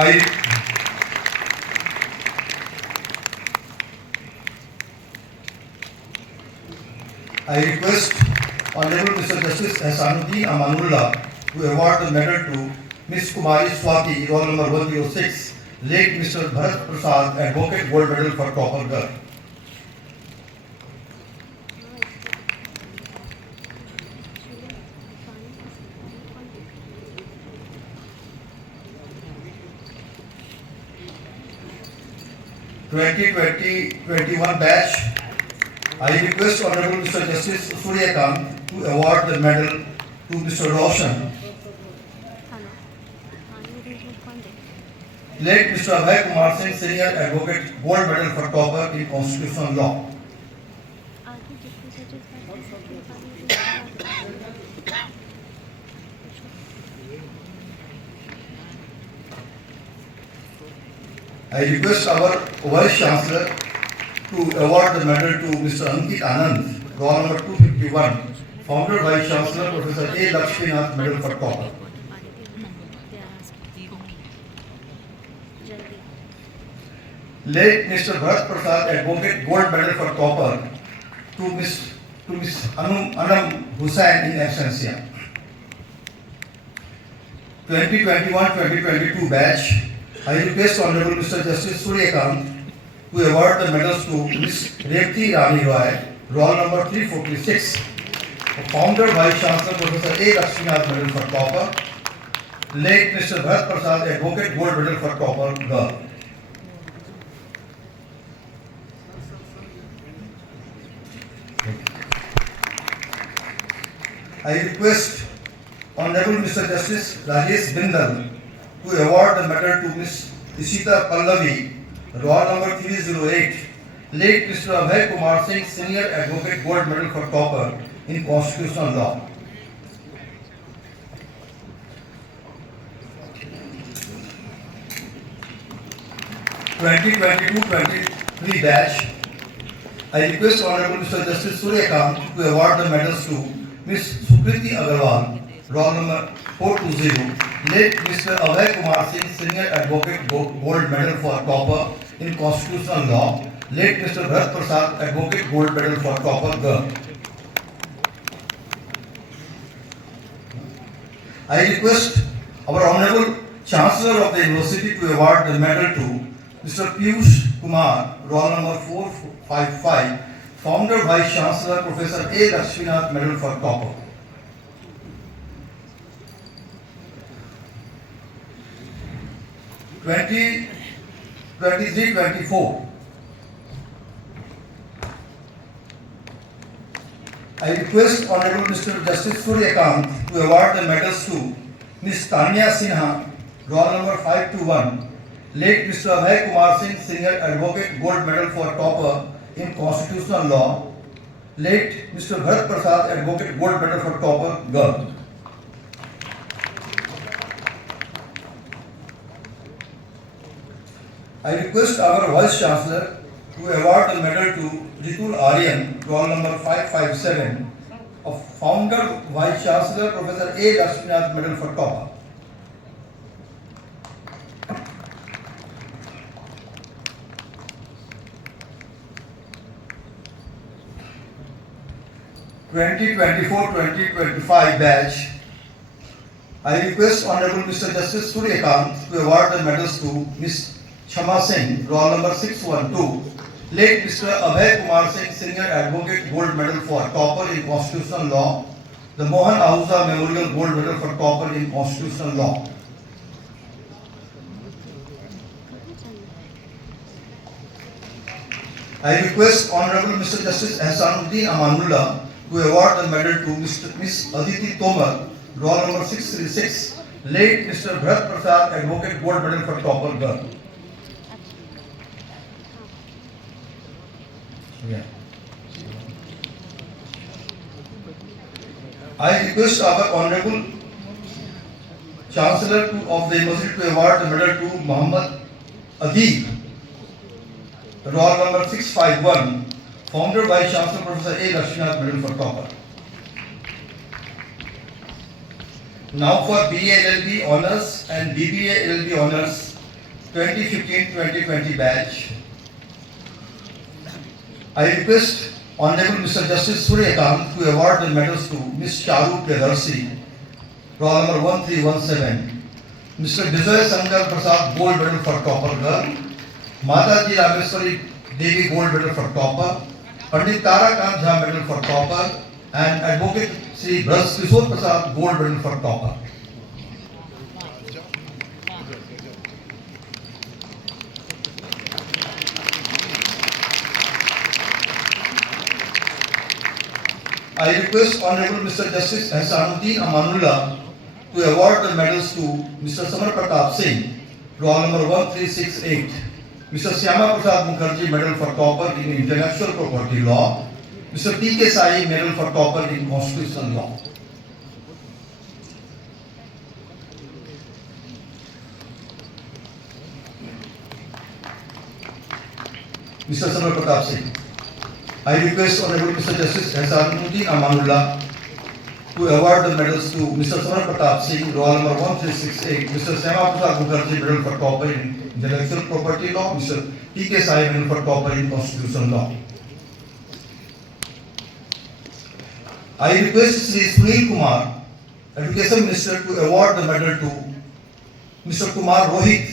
I I request Honorable Mr. Justice Ehsanuddin Amanullah to award the medal to Miss Kumari Swati, roll number 106, late Mr. Bharat Prasad, Advocate Gold Medal for Topper Girl. (2020-21) batch. I request Honorable Mr. Justice Suryakant to award the medal to Mr. Roshan. Late Mr. Abhay Kumar Singh, Senior Advocate, Gold Medal for Topper in Constitutional Law. I request our Vice Chancellor to award the medal to Mr. Ankit Anand, roll number 251, Founder Vice Chancellor Professor A. Lakshminath Medal for Topper. Late Mr. Bharat Prasad, Advocate, Gold Medal for Topper to Miss Anam Hussain in absentia. 2021-2022 batch. I request Honorable Mr. Justice Suryakant to award the medals to Miss Revati Rani Roy, roll number 346, Founder Vice Chancellor Professor A. Lakshminath Medal for Topper. Late Mr. Bharat Prasad, Advocate, Gold Medal for Topper Girl. I request Honorable Mr. Justice Rajesh Bindal to award the medal to Miss Ishita Pallavi, roll number 308, late Mr. Abhay Kumar Singh, Senior Advocate, Gold Medal for Topper in Constitutional Law. (2022-23) batch. I request Honorable Mr. Justice Suryakant to award the medals to Miss Sukriti Agarwal, roll number 420, late Mr. Abhay Kumar Singh, Senior Advocate, Gold Medal for Topper in Constitutional Law, late Mr. Bharat Prasad, Advocate, Gold Medal for Topper Girl. I request our Honorable Chancellor of the University to award the medal to Mr. Piyush Kumar, roll number 455, Founder Vice Chancellor Professor A. Lakshminath Medal for Topper. (2023-24) I request Honorable Mr. Justice Suryakant to award the medals to Ms. Tanya Sinha, roll number 521, late Mr. Abhay Kumar Singh, Senior Advocate, Gold Medal for Topper in Constitutional Law, late Mr. Bharat Prasad, Advocate, Gold Medal for Topper Girl. I request our Vice Chancellor to award the medal to Ritul Aryan, roll number 557, of Founder Vice Chancellor Professor A. Lakshminath Medal for Topper. (2024-2025) batch. I request Honorable Mr. Justice Suryakant to award the medals to Ms. Shama Singh, roll number 612, late Mr. Abhay Kumar Singh, Senior Advocate, Gold Medal for Topper in Constitutional Law, the Mohan Ahuja Memorial Gold Medal for Topper in Constitutional Law. I request Honorable Mr. Justice Ehsanuddin Amanullah to award the medal to Miss Aditi Tomar, roll number 636, late Mr. Bharat Prasad, Advocate, Gold Medal for Topper Girl. Yeah. I request our Honorable Chancellor of the University to award the medal to Muhammad Adib, roll number 651, Founder Vice Chancellor Professor A. Lakshminath Medal for Topper. Now for BA LLB Honours and BBA LLB Honours, 2015-2020 batch. I request Honorable Mr. Justice Suryakant to award the medals to Ms. Charu Priyadarshi, roll number 1317. Mr. Vijay Sankar Prasad, gold medal for topper girl. Mataji Rameswari Devi, gold medal for topper. Pandit Tarakant Jha, medal for topper. And Advocate Sri Bras Kishore Prasad, gold medal for topper. I request Honorable Mr. Justice Ehsanuddin Amanullah to award the medals to Mr. Samar Pratap Singh, roll number 1368. Mr. Syama Prasad Mukherjee, medal for topper in intellectual property law. Mr. P.K. Sai, medal for topper in constitutional law. Mr. Samar Pratap Singh. I request Honorable Mr. Justice Ehsanuddin Amanullah to award the medals to Mr. Samar Pratap Singh, roll number 1368, Mr. Syama Prasad Mukherjee, medal for topper in intellectual property law, Mr. P.K. Sai, medal for topper in constitutional law. I request Sri Sunil Kumar, Education Minister, to award the medal to Mr. Kumar Rohit,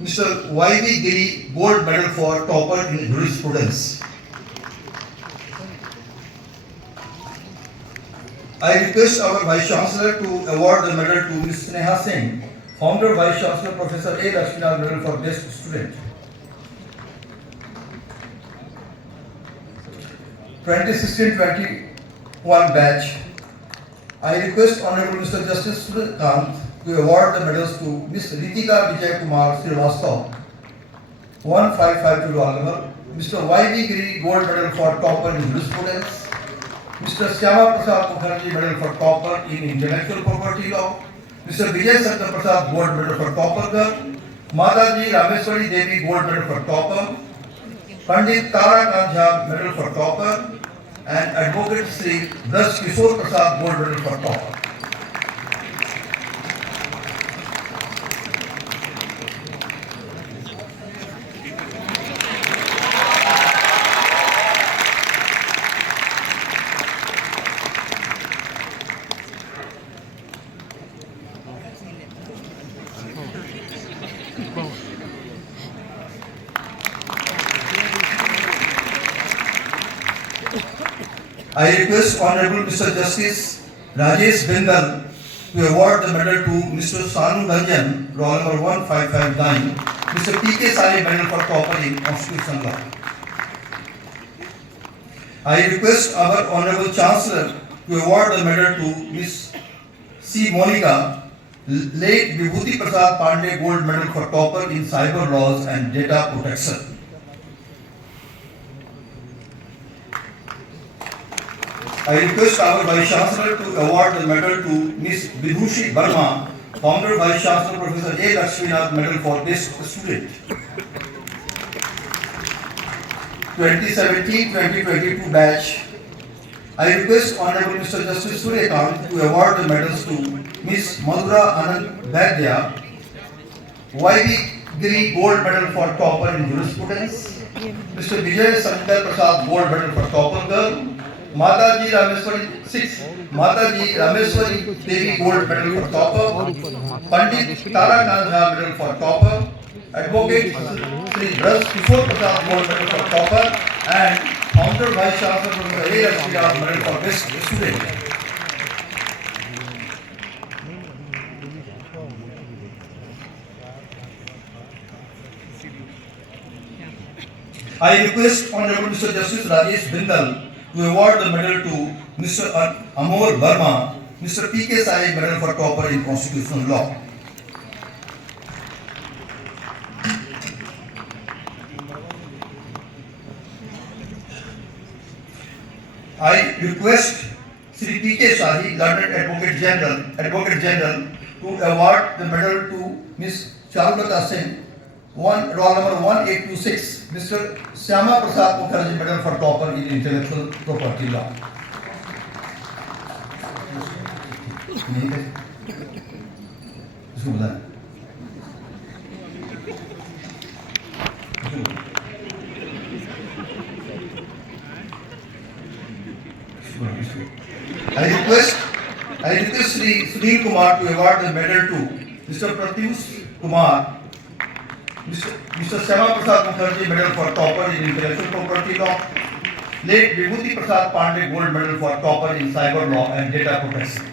Mr. Y.V. Giri, gold medal for topper in jurisprudence. I request our Vice Chancellor to award the medal to Ms. Sneha Singh, Founder Vice Chancellor Professor A. Lakshminath Medal for Best Student. 2016-21 batch. I request Honorable Mr. Justice Suryakant to award the medals to Ms. Ritika Vijay Kumar Srivastav, 1552 roll number, Mr. Y.V. Giri, gold medal for topper in jurisprudence. Mr. Syama Prasad Mukherjee, medal for topper in intellectual property law. Mr. Vijay Sankar Prasad, gold medal for topper girl. Mataji Rameswari Devi, gold medal for topper. Pandit Tarakant Jha, medal for topper. And Advocate Sri Bras Kishore Prasad, gold medal for topper. I request Honorable Mr. Justice Rajesh Bindal to award the medal to Mr. Sanu Ranjan, roll number 1559, Mr. P.K. Sai, medal for topper in constitutional law. I request our Honorable Chancellor to award the medal to Ms. C. Monica, late Vibhuti Prasad Pandey, gold medal for topper in cyber laws and data protection. I request our Vice Chancellor to award the medal to Ms. Vibhushi Verma, Founder Vice Chancellor Professor A. Lakshminath Medal for Best Student. 2017-2022 batch. I request Honorable Mr. Justice Suryakant to award the medals to Ms. Madhura Anand Vaidya, Y.V. Giri, gold medal for topper in jurisprudence. Mr. Vijay Sankar Prasad, gold medal for topper girl. Mataji Rameswari Devi, gold medal for topper. Pandit Tarakant Jha, medal for topper. Advocate Sri Bras Kishore Prasad, gold medal for topper. And Founder Vice Chancellor Professor A. Lakshminath, medal for best student. I request Honorable Mr. Justice Rajesh Bindal to award the medal to Mr. Amol Verma, Mr. P.K. Sai, medal for topper in constitutional law. I request Sri P.K. Shahi, London Advocate General, to award the medal to Ms. Charulata Singh, roll number 1826, Mr. Syama Prasad Mukherjee, medal for topper in intellectual property law. इसको बताएं। Sri Sunil Kumar to award the medal to Mr. Pratyush Kumar, Mr. Syama Prasad Mukherjee medal for topper in intellectual property law, late Vibhuti Prasad Pandey gold medal for topper in cyber law and data protection.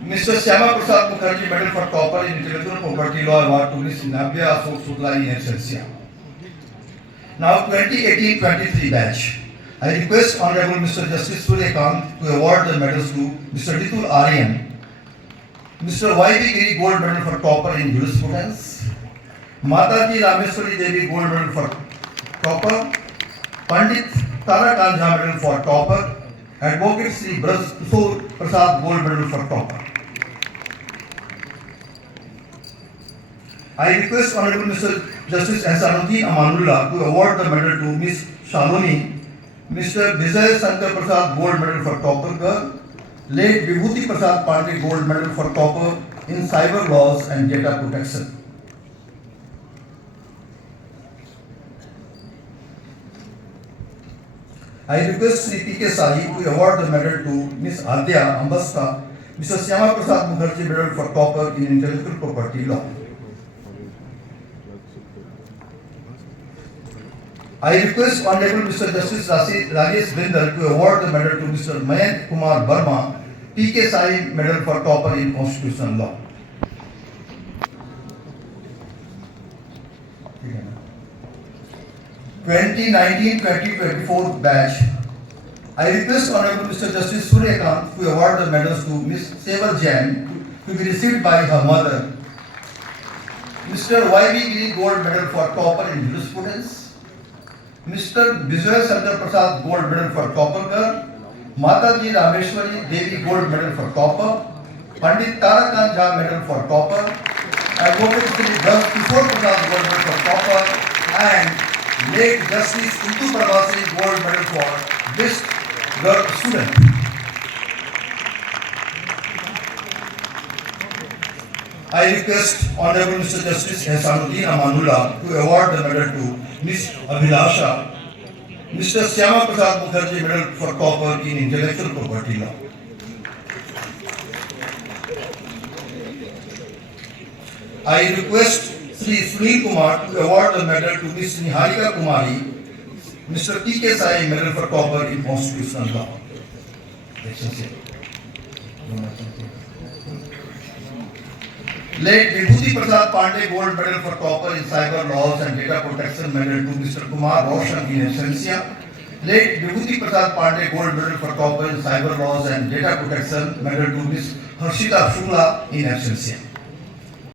Mr. Syama Prasad Mukherjee medal for topper in intellectual property law award to Ms. Navya Ashok Shukla in absentia. Now 2018-23 batch. I request Honorable Mr. Justice Surya Kant to award the medals to Mr. Ritul Aryan, Mr. Y.B. Giri gold medal for topper in jurisprudence, Mataji Rameswari Devi gold medal for topper, Pandit Tara Kanjha medal for topper, Advocate Sri Braj Kishore Prasad gold medal for topper. I request Honorable Mr. Justice Ehsanuddin Amanullah to award the medal to Ms. Shaloni, Mr. Vijay Shankar Prasad gold medal for topper girl, late Vibhuti Prasad Pandey gold medal for topper in cyber laws and data protection. I request Sri P.K. Sahi to award the medal to Ms. Adya Ambasta, Mr. Syama Prasad Mukherjee medal for topper in intellectual property law. I request Honorable Mr. Justice Rajesh Bindal to award the medal to Mr. Mayank Kumar Verma, P.K. Sai medal for topper in constitutional law. (2019-2024) batch. I request Honorable Mr. Justice Surya Kant to award the medals to Ms. Seval Jain to be received by her mother, Mr. Y.B. Giri gold medal for topper in jurisprudence, Mr. Vijay Shankar Prasad gold medal for topper girl, Mataji Rameshwari Devi gold medal for topper, Pandit Tarakan Jha medal for topper, Advocate Sri Braj Kishore Prasad gold medal for topper, and late Justice Intu Prabhasri gold medal for best girl student. I request Honorable Mr. Justice Ehsanuddin Amanullah to award the medal to Ms. Abhilasha, Mr. Syama Prasad Mukherjee medal for topper in intellectual property law. I request Sri Sunil Kumar to award the medal to Ms. Niharika Kumari, Mr. P.K. Sai medal for topper in constitutional law. Late Vibhuti Prasad Pandey gold medal for topper in cyber laws and data protection medal to Mr. Kumar Roshan in absentia. Late Vibhuti Prasad Pandey gold medal for topper in cyber laws and data protection medal to Ms. Harshita Shukla in absentia.